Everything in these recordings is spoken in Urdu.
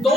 2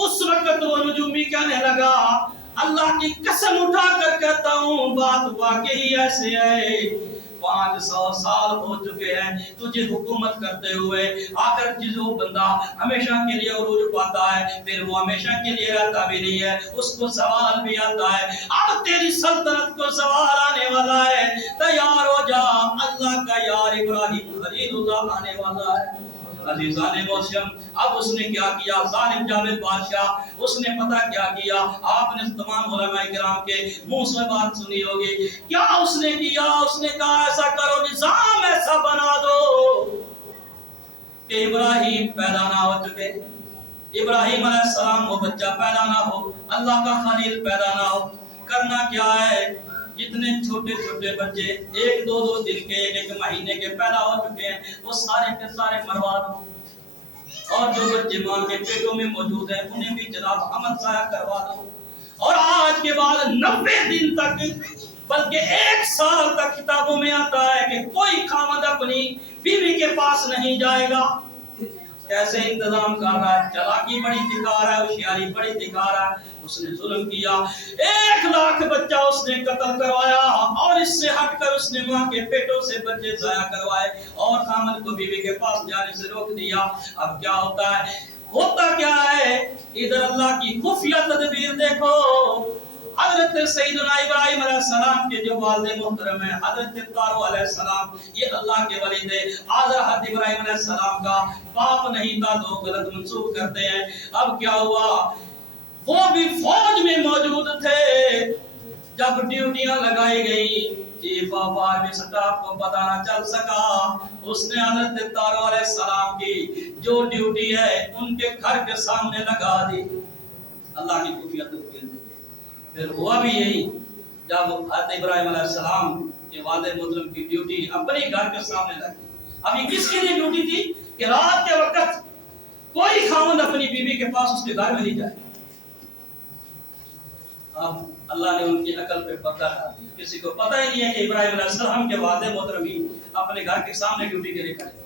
اس وقت وہ نجومی کہنے لگا اللہ کی قسم اٹھا کر کہتا ہوں بات واقعی ایسے ہے 500 سال ہو چکے ہیں تجھے حکومت کرتے ہوئے، آخر جو بندہ ہمیشہ کے لیے عروج پاتا ہے پھر وہ ہمیشہ کے لیے رہتا بھی نہیں ہے، اس کو سوال بھی آتا ہے، اب تیری سلطنت کو سوال آنے والا ہے، تیار ہو جا، اللہ کا یار ابراہیم خلیل اللہ آنے والا ہے۔ عزیزان محترم، اب اس نے کیا کیا؟ ظالم جاوید بادشاہ اس نے پتہ کیا کیا؟ آپ نے تمام علماء کرام کے منہ سے بات سنی ہوگی، کیا اس نے کیا؟ اس نے کہا ایسا کرو، نظام ایسا بنا دو کہ ابراہیم پیدا نہ ہو چکے، ابراہیم علیہ السلام وہ بچہ پیدا نہ ہو، اللہ کا خلیل پیدا نہ ہو۔ کرنا کیا ہے؟ جتنے چھوٹے چھوٹے بچے 1-2 دن کے 1 مہینے کے پیدا ہو چکے ہیں وہ سارے کے سارے مروا دو، اور جو بچے ماں کے پیٹوں میں موجود ہیں انہیں بھی جناب حمل ضائع کروا دو، اور آج کے بعد 90 دن تک بلکہ 1 سال تک کتابوں میں آتا ہے کہ کوئی خاوند اپنی بیوی کے پاس نہیں جائے گا۔ کیسے انتظام کر رہا ہے، چلاکی بڑی دکھا رہا ہے، ہوشیاری بڑی دکھا رہا ہے۔ اس نے ظلم کیا، 1 لاکھ بچہ اس نے قتل کروایا، اور اس سے ہٹ کر اس نے ماں کے پیٹوں سے بچے ضائع کروائے اور خامد کو بیوی کے پاس جانے سے روک دیا۔ اب کیا ہوتا ہے؟ ہوتا کیا ہے؟ ادھر اللہ کی خفیہ تدبیر دیکھو۔ حضرت سیدنا ابراہیم علیہ السلام کے جو والد محترم ہیں، حضرت تارو علیہ السلام، یہ اللہ کے ولی تھے۔ آزر حضرت ابراہیم علیہ السلام کا باپ نہیں تھا تو غلط منسوب کرتے ہیں۔ اب کیا ہوا؟ وہ بھی فوج میں موجود تھے، جب ڈیوٹیاں لگائی گئی چیف آف آرمی سٹاف کو پتہ نہ چل سکا، اس نے حضرت تارو علیہ السلام کی جو ڈیوٹی ہے ان کے گھر کے سامنے لگا دی۔ اللہ کی خفیہ تدبیر دیکھیں۔ پھر ہوا بھی یہی، جب حضرت ابراہیم علیہ السلام کے والد محترم کی ڈیوٹی اپنے گھر کے سامنے لگی۔ اب یہ کس کے لیے ڈیوٹی تھی کہ رات کے وقت کوئی خاوند اپنی بیوی کے پاس اس کے گھر میں نہیں جائے۔ اب اللہ نے ان کی عقل پہ پردہ ڈال دیا، کسی کو پتہ ہی نہیں ہے کہ ابراہیم علیہ السلام کے والد محترم ہی اپنے گھر کے سامنے ڈیوٹی کے لیے کھڑے۔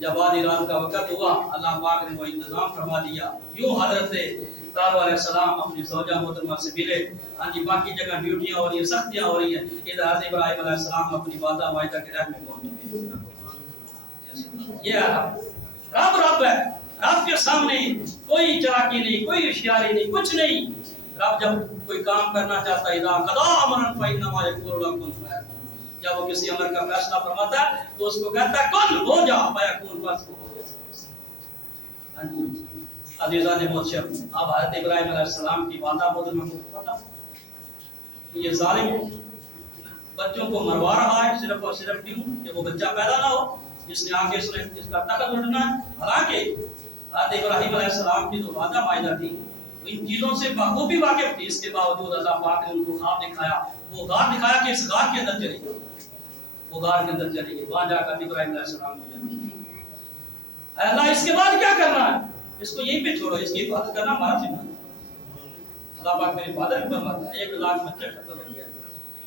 جب آدھی رات کا وقت ہوا، اللہ پاک نے وہ انتظام فرما دیا، یوں حضرت تارو علیہ السلام اپنی زوجہ محترمہ سے ملے، ہاں جی باقی جگہ ڈیوٹیاں ہو رہی ہیں، سختیاں ہو رہی ہیں، ادھر حضرت ابراہیم علیہ السلام اپنی والدہ مائدہ کے رحم میں پہنچ گئے۔ یہ رب ہے، رب کے سامنے کوئی چلاکی نہیں، کوئی ہوشیاری نہیں، کچھ نہیں۔ رب جب کوئی کام کرنا چاہتا ہے، اذا قضا امرا فانما یقول له کن فیکون، جب وہ کسی امر کا فیصلہ فرماتا ہے تو اس کو کہتا ہے کن ہو جا، فیکون، بس ہو جا۔ عزیزان محترم، اب حضرت ابراہیم علیہ السلام کی والدہ محترمہ کو پتا یہ ظالم بچوں کو مروا رہا ہے صرف اور صرف کیوں کہ وہ بچہ پیدا نہ ہو، جس نے آگے اس کا تخت اٹھنا ہے۔ حالانکہ حضرت ابراہیم علیہ السلام کی جو والدہ مائدہ تھی ان چیزوں سے بخوبی واقف تھی، اس کے باوجود اللہ پاک نے ان کو خواب دکھایا، وہ غار دکھایا کہ اس غار کے اندر چلی گئی، وہ غار کے اندر چلی گئی، وہاں جا کر ابراہیم علیہ السلام کو جنم دیا۔ اے اللہ اس کے بعد کیا کرنا ہے؟ اس کو یہیں پہ چھوڑو، اس کی حفاظت کرنا ہمارا ذمہ ہے۔ اللہ پاک میری حفاظت بھی فرماتا ہے، 1 لاکھ بچے ختم ہو گیا،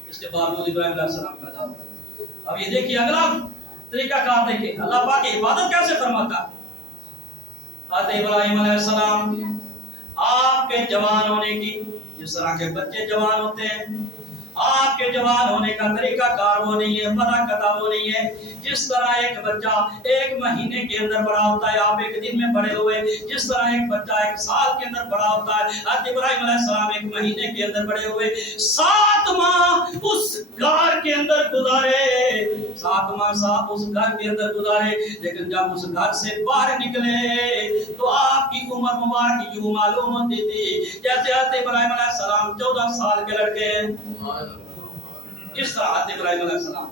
اس کے باوجود ابراہیم علیہ السلام پیدا ہوا۔ اب یہ دیکھیے اگلا طریقہ کار دیکھیے، اللہ پاک کی حفاظت کیسے فرماتا ہے۔ حضرت ابراہیم علیہ السلام آپ کے جوان ہونے کی، جس طرح کے بچے جوان ہوتے ہیں، آپ کے جوان ہونے کا طریقہ کار وہ نہیں ہے، پتہ قطع وہ نہیں ہے۔ جس طرح ایک بچہ 1 مہینے کے اندر بڑا ہوتا ہے، آپ 1 دن میں بڑے ہوئے، جس طرح ایک بچہ 1 سال کے اندر بڑا ہوتا ہے، حضرت ابراہیم علیہ السلام 1 مہینے کے اندر بڑے ہوئے، 7 ماہ اس غار کے اندر گزارے، 7 ماہ اس گھر کے اندر گزارے، لیکن جب اس گھر سے باہر نکلے تو آپ کی عمر مبارک یوں معلوم ہوتی تھی جیسے حضرت ابراہیم علیہ السلام 14 سال کے لڑکے ہیں۔ اس طرح حضرت ابراہیم علیہ السلام۔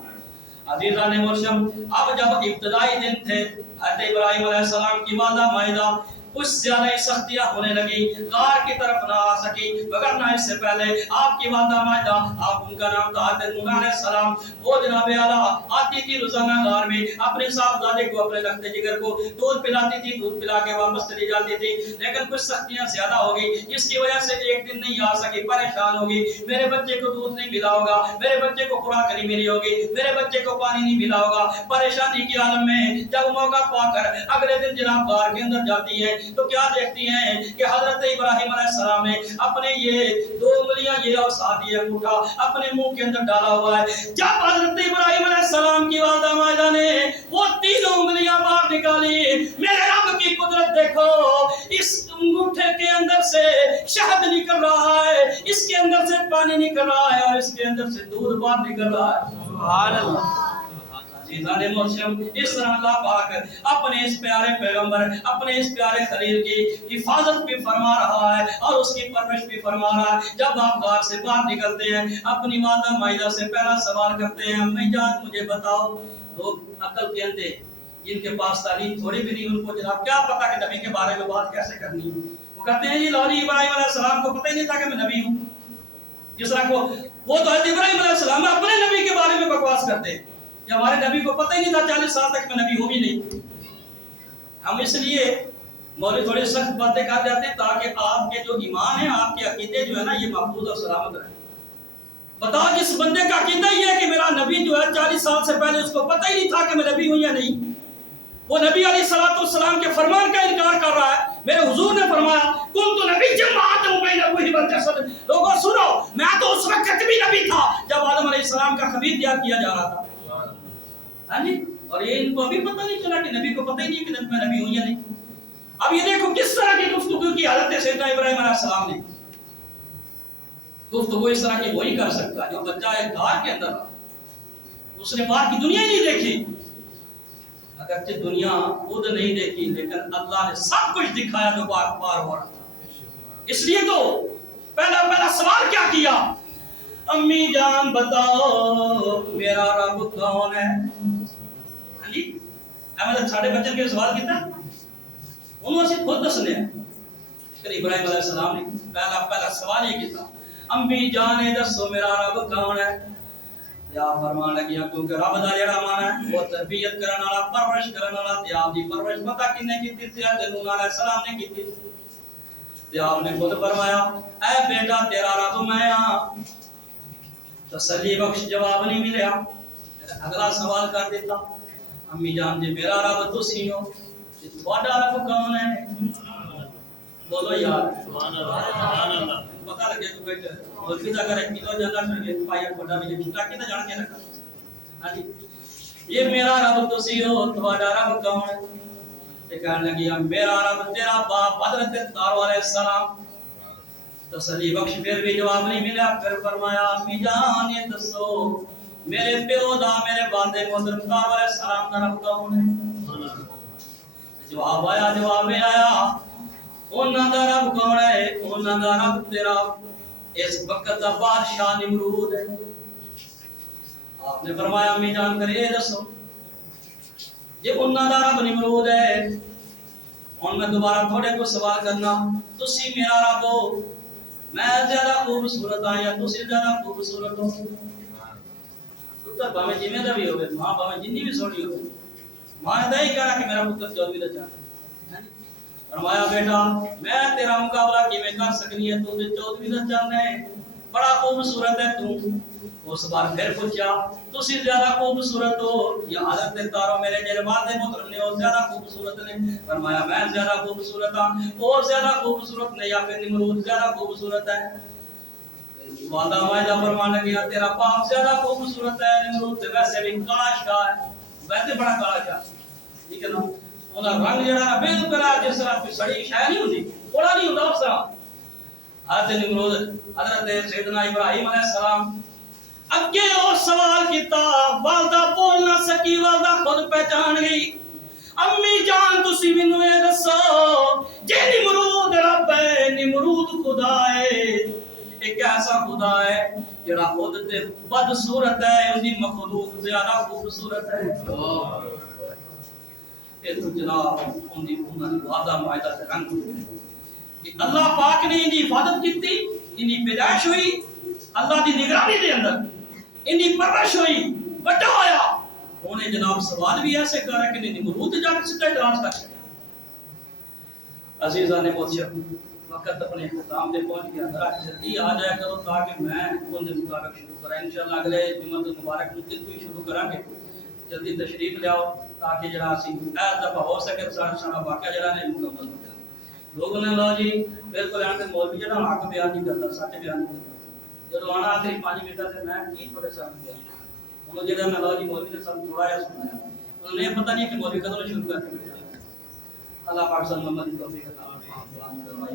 عزیزان محترم، اب جب ابتدائی دن تھے، حضرت ابراہیم علیہ السلام کی والدہ مائدہ کچھ زیادہ ہی سختیاں ہونے لگی، غار آپ کی طرف نہ آ سکی، مگر نہ اس سے پہلے آپ کی والدہ مائدہ، آپ ان کا نام تھا حضرت نوح علیہ السلام، وہ جناب اعلیٰ آتی تھی روزانہ گھر میں، اپنے صاحبزادے کو، اپنے لخت جگر کو دودھ پلاتی تھی، دودھ پلا کے واپس چلی جاتی تھی، لیکن کچھ سختیاں زیادہ ہو گئی جس کی وجہ سے ایک دن نہیں آ سکی، پریشان ہوگی، میرے بچے کو دودھ نہیں ملا ہوگا، میرے بچے کو خوراک نہیں ملی ہوگی، میرے بچے کو پانی نہیں ملا ہوگا، پریشانی کے عالم میں جب موقع پا کر اگلے دن جناب غار کے اندر جاتی ہے تو کیا دیکھتی ہیں کہ حضرت ابراہیم علیہ السلام نے اپنے یہ 2 انگلیاں یہ اور ساتھ یہ انگوٹھا اپنے منہ کے اندر ڈالا ہوا ہے۔ جب حضرت ابراہیم علیہ السلام کی والدہ مائدہ نے وہ 3 انگلیاں باہر نکالی، میرے رب کی قدرت دیکھو، اس انگوٹھے کے اندر سے شہد نکل رہا ہے، اس کے اندر سے پانی نکل رہا ہے، اور اس کے اندر سے دودھ باہر نکل رہا ہے۔ سبحان اللہ۔ عزیزان محترم، اس طرح اللہ پاک اپنے اس پیارے پیغمبر، اپنے اس پیارے خلیل کی حفاظت بھی فرما رہا ہے اور اس کی پرورش بھی فرما رہا ہے۔ جب آپ غار سے باہر نکلتے ہیں، اپنی والدہ مائدہ سے پہلا سوال کرتے ہیں، امی جان مجھے بتاؤ، لوگ عقل کے اندھے جن کے پاس تعلیم تھوڑی بھی نہیں، ان کو جناب کیا پتا کہ نبی کے بارے میں بات کیسے کرنی ہے؟ وہ کہتے ہیں یہ لولی ابراہیم علیہ السلام کو پتہ ہی نہیں تھا کہ میں نبی ہوں۔ جس طرح کو وہ تو حضرت ابراہیم علیہ السلام اپنے نبی کے بارے میں بکواس کرتے ہیں کہ ہمارے نبی کو پتہ ہی نہیں تھا، 40 سال تک میں نبی ہوں بھی نہیں۔ ہم اس لیے مولوی تھوڑی سخت باتیں کر جاتے ہیں تاکہ آپ کے جو ایمان ہے، آپ کے عقیدے جو ہے نا، یہ محفوظ اور سلامت رہے۔ بتاؤ جس بندے کا عقیدہ یہ ہے کہ میرا نبی جو ہے 40 سال سے پہلے اس کو پتہ ہی نہیں تھا کہ میں نبی ہوں یا نہیں، وہ نبی علیہ الصلوۃ والسلام کے فرمان کا انکار کر رہا ہے۔ میرے حضور نے فرمایا کنت نبی آدم بین الروح والجسد، لوگوں سنو، میں تو اس وقت بھی نبی تھا جب آدم علیہ السلام کا خمیر تیار کیا جا رہا تھا۔ ہاں جی، اور یہ ان کو ابھی پتہ نہیں چلا کہ نبی کو پتہ ہی نہیں کہ میں نبی ہوں یا نہیں۔ اب یہ دیکھو کس طرح کی گفتگو کی حضرت سیدنا ابراہیم علیہ السلام نے۔ گفتگو اس طرح کی وہی کر سکتا ہے جو بچہ ایک غار کے اندر رہا، اس نے باہر کی دنیا ہی نہیں دیکھی، اگرچہ دنیا خود نہیں دیکھی لیکن اللہ نے سب کچھ دکھایا جو بار بار ہو رہا تھا۔ اس لیے تو پہلا سوال کیا کیا، امی جان بتاؤ میرا رب کون ہے؟ ہاں جی، احمد ساڑھے بچن کے سوال کیتا انہوں سے خود دسنے ہیں۔ پھر ابراہیم علیہ السلام نے پہلا سوال یہ کیتا، امی جانے دسو میرا رب کون ہے؟ یا فرمان لگیا کیونکہ رب دا جڑا مانا ہے وہ تربیت کرن والا، پرورش کرن والا، تے آپ دی پرورش پتہ کنے کیتی تھی؟ حضرت نوح علیہ السلام نے کیتی۔ تے آپ نے خود فرمایا اے بیٹا تیرا رب میں ہاں۔ تسلی بخش جواب نہیں ملیا، اگلا سوال کر دیتا، امی جان جی میرا رب تسی ہو، تہاڈا رب کون ہے؟ بولو یار سبحان اللہ، پتہ لگے تو بیٹھے اور کدا کرے کلو جانا کر پایا بڑا بھی چھوٹا کدا جان کے رکھا۔ ہاں جی، یہ میرا رب تسی ہو، تہاڈا رب کون ہے؟ تے کہنے لگیا میرا رب تیرا باپ حضرت ہارون علیہ السلام۔ تسلی بخش پھر بھی جواب نہیں ملا۔ پھر فرمایا امی جان یہ دسو میرے پیو دا، میرے والد محترم ہارون علیہ السلام دا رب کون ہے؟ جواب آیا انہاں دا رب کون ہے؟ انہاں دا رب تیرا اس وقت دا بادشاہ نمرود ہے۔ آپ نے فرمایا امی جان کر یہ دسو یہ انہاں دا رب نمرود ہے، ہن میں دوبارہ تھوڑے کو سوال کرنا، تسی میرا رب ہو، میں زیادہ خوبصورت ہاں یا تسی زیادہ خوبصورت ہو؟ پتر بھاویں جویں دا بھی ہوے، ماں بھاویں جنی بھی سونی ہوے، ماں نے ہی کہا کہ میرا پتر 14ویں دا چاہتا ہے۔ فرمایا بیٹا میں تیرا مقابلہ کیویں کر سکنی ہے، تو تے 14ویں دا چاہنا ہے، بڑا خوبصورت ہے تو۔ اس بار پھر پوچھا تسی زیادہ خوبصورت ہو یا حضرت تارو میرے جڑے والد محترم نے وہ زیادہ خوبصورت نے؟ فرمایا میں زیادہ خوبصورت ہاں، اور زیادہ خوبصورت نے یا پھر نمرود زیادہ خوبصورت ہے؟ والدہ مائدہ فرمان لگیا تیرا باپ زیادہ خوبصورت ہے، نمرود تے ویسے بھی کالا شاہ ہے، ویسے بڑا کالا شاہ، ٹھیک ہے نا؟ انہاں رنگ جڑا بالکل جس طرح کوئی سڑی شے نہیں ہوندی، کوڑا نہیں ہوندا اس طرح۔ حضرت نمرود حضرت سیدنا ابراہیم علیہ السلام اگے اور سوال کیتا، والدہ بول نہ سکی، والدہ خود پہچان گئی۔ امی جان تسی مینوں اے دسو جے نمرود رب ہے، نمرود خدا ہے، ایک ایسا خدا ہے جڑا خود تے بدصورت ہے، ان دی مخلوق زیادہ خوبصورت ہے؟ اے تو جناب ان دی والدہ مائدہ سے رنگ کہ اللہ پاک نے انہی حفاظت کی تھی، انہی پیدائش ہوئی اللہ دی نگرانی دے اندر، انہی پرورش ہوئی، بڑا ہویا، انہیں جناب سوال بھی ایسے کر کہ انہیں نمرود جا کے سدھا اعتراض کر چھڑیا۔ عزیزان محترم، وقت اپنے اختتام پہ پہنچ گیا، ذرا جلدی آ جایا کرو تاکہ میں ان کے مطابق شروع کرا۔ انشاءاللہ اگلے جمعہ مبارک میں کو شروع کریں گے، جلدی تشریف لے آؤ تاکہ جڑا اسی ایس دفعہ ہو سکے سارا واقعہ جڑا ہے مکمل ہو جائے۔ لوگوں نے لو جی بالکل آن کے مولوی جڑا حق بیان نہیں کرتا، سچ بیان نہیں کرتا، جب آنا آخری 5 منٹ سے میں کی تھوڑے سامنے بیان انہوں جڑا میں لو جی مولوی نے سب تھوڑا جہا سنایا، انہوں نے پتہ نہیں کہ مولوی کدوں شروع کر کے بیٹھا۔ اللہ پاک صلی اللہ علیہ وسلم کی توفیق عطا فرمائے۔